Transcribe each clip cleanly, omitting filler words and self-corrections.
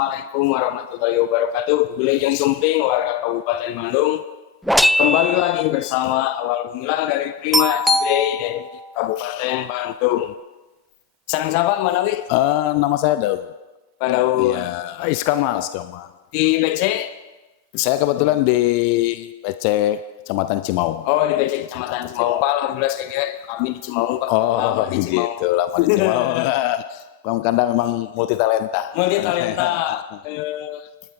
Assalamualaikum warahmatullahi wabarakatuh. Wilujeng Sumping, warga Kabupaten Bandung. Kembali lagi bersama Awal Gumilang dari Prima Cibrey dan Kabupaten Bandung. Sareng sapa Manawi? Nama saya Daud. Pak Daud. Ya, Iskamal. Di BC? Saya kebetulan di PC Kecamatan Cimaung. Oh, di BC Kecamatan Cimaung. Pak, alhamdulillah saya kira kami di Cimaung, Pak. Oh, di Cimaung. Gitu, lama di Cimaung. Bang Kanda memang multi talenta.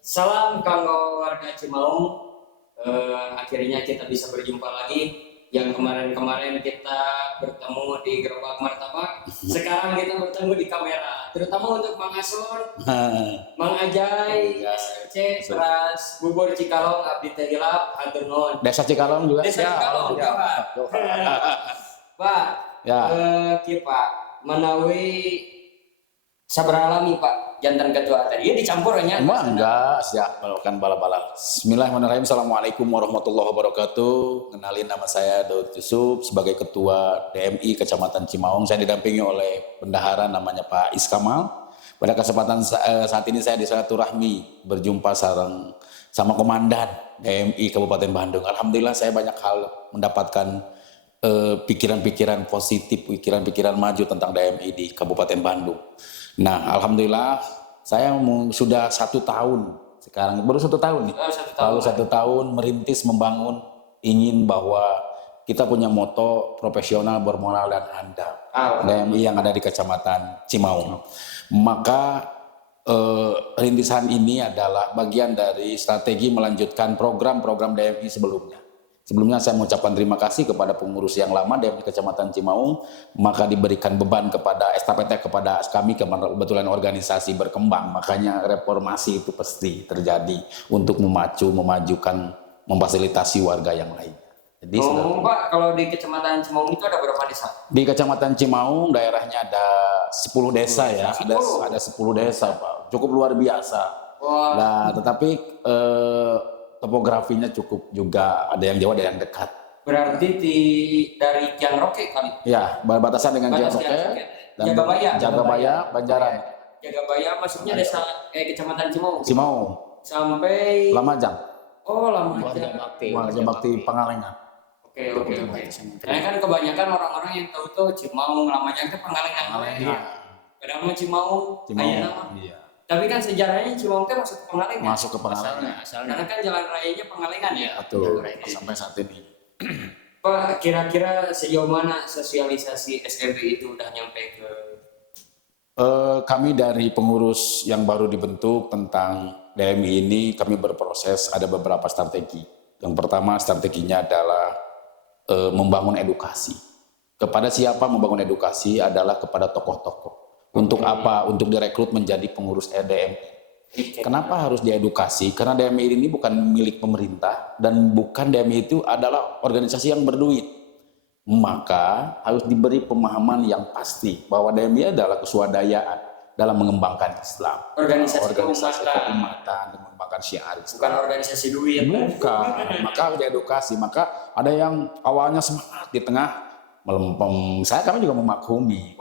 Salam kanggo warga Cimaung. Akhirnya kita bisa berjumpa lagi. Yang kemarin-kemarin kita bertemu di Gerobak Martabak, sekarang kita bertemu di kamera. Terutama untuk Mang Asur, Mang Ajay, SRC, Teras, Bubur Cikalong, Abdi Tegilap, Hatur Nuhun. Desa Cikalong juga. Desa Cikalong, ya, Pak. Ya. Kieu Pak, menawi sabaraha lami Pak jantan ketua tadi. Ieu dicampur nya. Enggak, siap melakukan bala-bala. Bismillahirrahmanirrahim. Assalamualaikum warahmatullahi wabarakatuh. Kenalin, nama saya Daud Yusuf sebagai ketua DMI Kecamatan Cimaung. Saya didampingi oleh bendahara namanya Pak Iskamal. Pada kesempatan saat ini saya disilaturahmi berjumpa sama komandan DMI Kabupaten Bandung. Alhamdulillah saya banyak hal mendapatkan pikiran-pikiran positif, pikiran-pikiran maju tentang DMI di Kabupaten Bandung. Nah, alhamdulillah saya sudah 1 tahun sekarang, baru 1 tahun nih. Lalu 1 tahun merintis, membangun, ingin bahwa kita punya moto profesional, bermoral dan handal. DMI yang ada di Kecamatan Cimaung. Maka rintisan ini adalah bagian dari strategi melanjutkan program-program DMI sebelumnya. Sebelumnya saya mengucapkan terima kasih kepada pengurus yang lama DMI Kecamatan Cimaung, maka diberikan beban kepada estafet kepada kami, kebetulan organisasi berkembang, makanya reformasi itu pasti terjadi untuk memajukan, memfasilitasi warga yang lain. Jadi, Pak, kalau di Kecamatan Cimaung itu ada berapa desa? Di Kecamatan Cimaung daerahnya ada 10 desa ya, ada 10 desa Pak, cukup luar biasa. Wah. Nah, tetapi topografinya cukup juga, ada yang jauh, ada yang dekat. Berarti dari Kianroke kali? Ya, berbatasan dengan Kianroke dan Jagabaya, Banjaran. Jagabaya maksudnya desa Kecamatan Cimaung. Cimaung. Sampai Lamajang. Oh, Lamajang. Lamajang Bakti Pangalengan. Oke. Karena kan kebanyakan orang-orang yang tahu tuh Cimaung, Lamajang itu Pangalengan. Padahal mau Cimaung, kayak nama. Iya. Tapi kan sejarahnya Cimaung kan masuk ke Pangalengan. Masuk ke Pangalengan. Karena kan jalan rayanya Pangalengan ya. Betul. Sampai saat ini. Pak, kira-kira sejauh mana sosialisasi SMB itu udah nyampe ke? Kami dari pengurus yang baru dibentuk tentang DMI ini, kami berproses ada beberapa strategi. Yang pertama strateginya adalah membangun edukasi. Kepada siapa membangun edukasi adalah kepada tokoh-tokoh. Untuk apa? Untuk direkrut menjadi pengurus DMI. Kenapa harus diedukasi? Karena DMI ini bukan milik pemerintah dan bukan DMI itu adalah organisasi yang berduit. Maka harus diberi pemahaman yang pasti bahwa DMI adalah keswadayaan dalam mengembangkan Islam. Organisasi keumatan, mengembangkan syiar Islam. Bukan organisasi duit. Bukan. Maka harus diedukasi. Maka ada yang awalnya semangat, di tengah melempem. Kami juga memaklumi.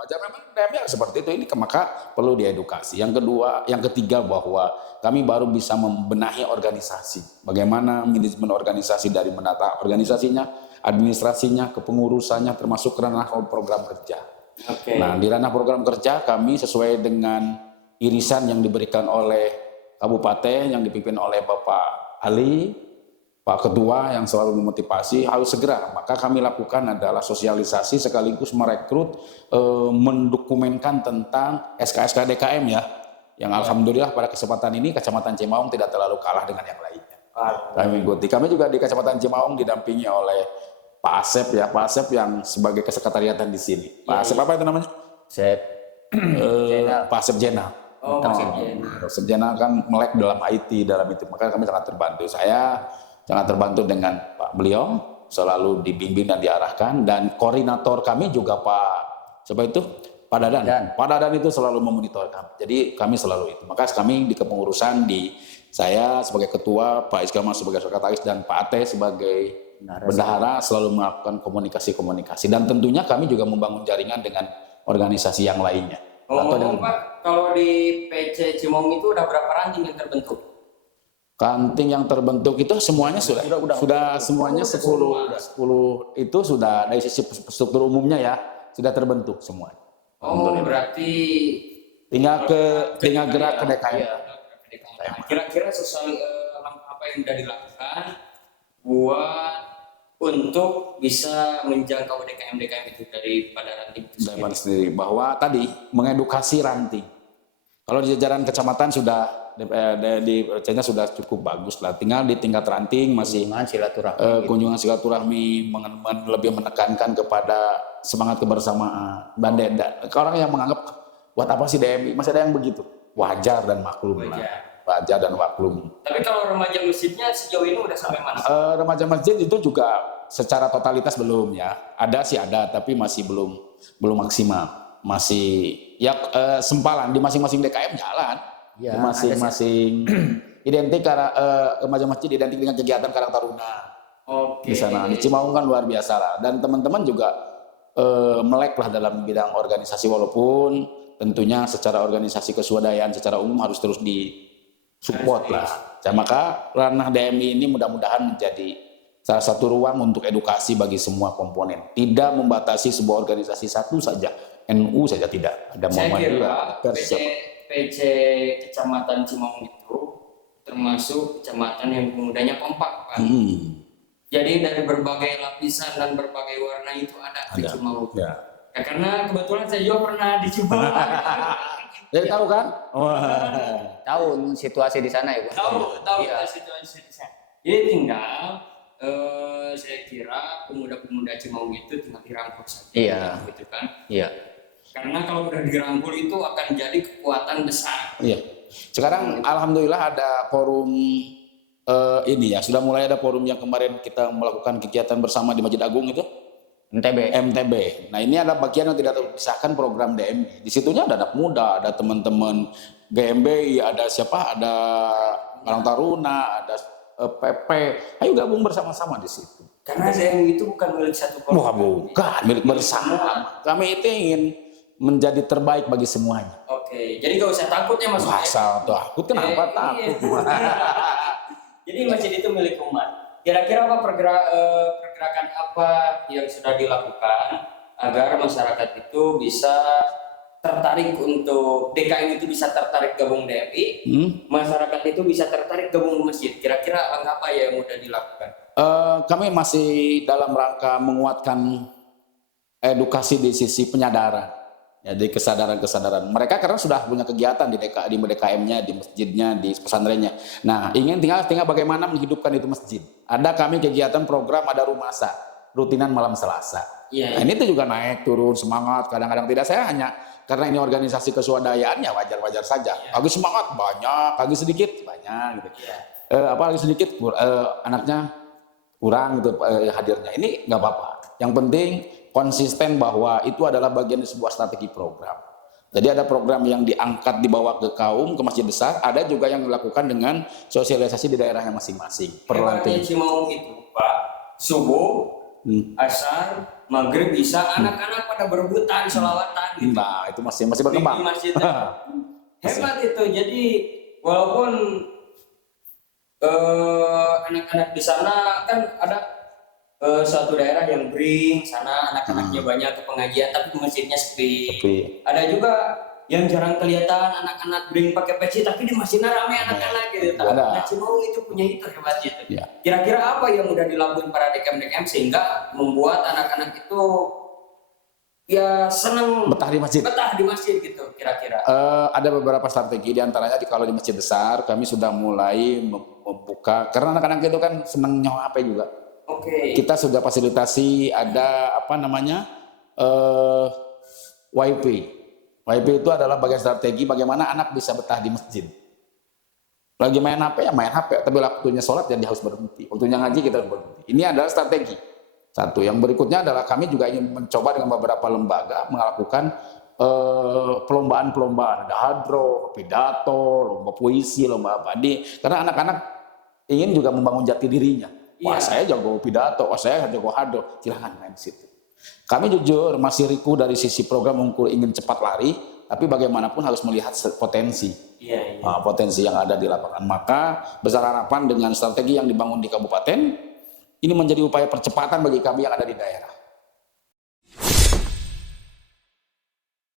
Wajar memang DMI seperti itu. Ini maka perlu diedukasi. Yang ketiga bahwa kami baru bisa membenahi organisasi. Bagaimana manajemen organisasi dari menata organisasinya, administrasinya, kepengurusannya, termasuk ranah program kerja. Nah, di ranah program kerja kami sesuai dengan irisan yang diberikan oleh kabupaten yang dipimpin oleh Bapak Ali, Pak Ketua yang selalu memotivasi harus segera. Maka kami lakukan adalah sosialisasi sekaligus merekrut, mendokumenkan tentang SK-SK DKM ya. Yang alhamdulillah pada kesempatan ini Kecamatan Cimaung tidak terlalu kalah dengan yang lainnya. Kami ikuti. Kami juga di Kecamatan Cimaung didampingi oleh Pak Asep ya, Pak Asep yang sebagai kesekretariatan di sini. Pak Asep apa itu namanya? Pak Asep Jenal. Pak Asep Jenal kan melek dalam IT dalam itu. Maka kami sangat terbantu. Saya sangat terbantu dengan Pak beliau, selalu dibimbing dan diarahkan, dan koordinator kami juga Pak Dadan. Pak Dadan itu selalu memonitor kami. Jadi kami selalu itu. Maka kami di kepengurusan saya sebagai ketua, Pak Iskamal sebagai sekretaris, dan Pak Ate sebagai bendahara selalu melakukan komunikasi. Dan tentunya kami juga membangun jaringan dengan organisasi yang lainnya. Pak, kalau di PC Cimong itu udah berapa ranting yang terbentuk? Ranting yang terbentuk itu semuanya sudah semuanya 10 itu sudah dari sisi struktur umumnya ya sudah terbentuk semua. Oh, berarti Tinggal gerak ke DKM. Iya. Nah, kira-kira sosial langkah apa yang sudah dilakukan buat untuk bisa menjangkau DKM itu daripada ranting itu Daripada sendiri bahwa tadi mengedukasi ranting. Kalau di jajaran kecamatan sudah di China sudah cukup bagus lah. Tinggal di tingkat ranting masih kunjungan silaturahmi lebih menekankan kepada semangat kebersamaan dan orang yang menganggap buat apa sih DMI, masih ada yang begitu, wajar dan maklum lah. Wajar dan maklum. Tapi kalau remaja masjidnya sejauh ini udah sampai mana? Remaja masjid itu juga secara totalitas belum ya, ada sih ada tapi masih belum maksimal, masih ya sempalan di masing-masing DKM jalan. Ya, masing-masing identik remaja masjid identik dengan kegiatan Karang Taruna. Di sana di Cimaung kan luar biasa lah, dan teman-teman juga melek lah dalam bidang organisasi, walaupun tentunya secara organisasi keswadayaan secara umum harus terus disupport lah. Ya, maka ranah DMI ini mudah-mudahan menjadi salah satu ruang untuk edukasi bagi semua komponen, tidak membatasi sebuah organisasi satu saja, NU saja tidak, ada Muhammadiyah, PC Kecamatan Cimaung itu termasuk kecamatan yang pemudanya kompak, Pak. Jadi dari berbagai lapisan dan berbagai warna itu ada di Cimaung. Ya, karena kebetulan saya juga pernah di Cimaung. Jadi tahu kan? Tahu situasi di sana ya, Tahu situasi di sana. Jadi tinggal saya kira pemuda-pemuda Cimaung itu tinggal dirangkul saja. Iya. Gitu kan? Iya. Karena kalau udah dirangkul itu akan jadi kekuatan besar. Iya. Sekarang alhamdulillah ada forum ini ya, sudah mulai ada forum yang kemarin kita melakukan kegiatan bersama di Masjid Agung itu. MTB. Nah, ini ada bagian yang tidak terpisahkan program DMI. Di situnya ada anak muda, ada teman-teman GMBI, ada siapa? Ada Karang Taruna, ada PP. Ayo gabung bersama-sama di situ. Karena DMI itu bukan milik satu kelompok. Bukan milik bersama. Kami itu ingin menjadi terbaik bagi semuanya. Oke, jadi gak usah takut ya Mas. Masa takut, kenapa takut? Jadi masjid itu milik umat. Kira-kira apa pergerakan apa yang sudah dilakukan agar masyarakat itu bisa tertarik untuk DKM itu bisa tertarik gabung DMI, masyarakat itu bisa tertarik gabung masjid. Kira-kira langkah apa yang sudah dilakukan? Kami masih dalam rangka menguatkan edukasi di sisi penyadaran. Jadi kesadaran mereka karena sudah punya kegiatan di DKM-nya, di masjidnya, di pesantrennya. Nah, tinggal bagaimana menghidupkan itu masjid. Ada kami kegiatan program, ada rumasa rutinan malam Selasa. Nah, ini tuh juga naik turun semangat, kadang-kadang tidak. Saya hanya karena ini organisasi keswadayaan ya wajar-wajar saja. Lagi semangat banyak, lagi sedikit banyak gitu. Lagi sedikit anaknya kurang gitu hadirnya. Ini nggak apa-apa. Yang penting konsisten bahwa itu adalah bagian dari sebuah strategi program. Jadi ada program yang diangkat dibawa ke kaum, ke masjid besar, ada juga yang dilakukan dengan sosialisasi di daerahnya masing-masing. Perlanting Cimaung itu Pak, subuh, asar, maghrib, isya, anak-anak pada berebutan sholawatan gitu. Nah itu masih berkembang. Hebat itu. Jadi walaupun anak-anak di sana kan ada suatu daerah yang bring, sana anak-anaknya banyak ke pengajian, tapi masjidnya sepi. Ada juga yang jarang kelihatan anak-anak bring pakai peci, tapi di masjidnya ramai anak-anak gitu. Nah, Cimaung itu punya itu hebat gitu. Kira-kira apa yang udah dilakukan para DKM sehingga membuat anak-anak itu ya senang betah di masjid gitu kira-kira? Ada beberapa strategi, diantaranya kalau di masjid besar kami sudah mulai membuka, karena anak-anak itu kan senang nyawa HP juga. Kita sudah fasilitasi ada WiFi. WiFi itu adalah bagian strategi bagaimana anak bisa betah di masjid. Lagi main HP ya main HP, tapi waktunya sholat ya dia harus berhenti. Waktunya ngaji kita harus berhenti. Ini adalah strategi. Satu. Yang berikutnya adalah kami juga ingin mencoba dengan beberapa lembaga melakukan perlombaan-perlombaan. Ada hadroh, pidato, lomba puisi, lomba apa. Karena anak-anak ingin juga membangun jati dirinya. Wah saya jago pidato, wah saya jago hadroh, silahkan main di situ. Kami jujur masih riku dari sisi program ingin cepat lari, tapi bagaimanapun harus melihat potensi. Iya. Potensi yang ada di lapangan. Maka besar harapan dengan strategi yang dibangun di kabupaten, ini menjadi upaya percepatan bagi kami yang ada di daerah.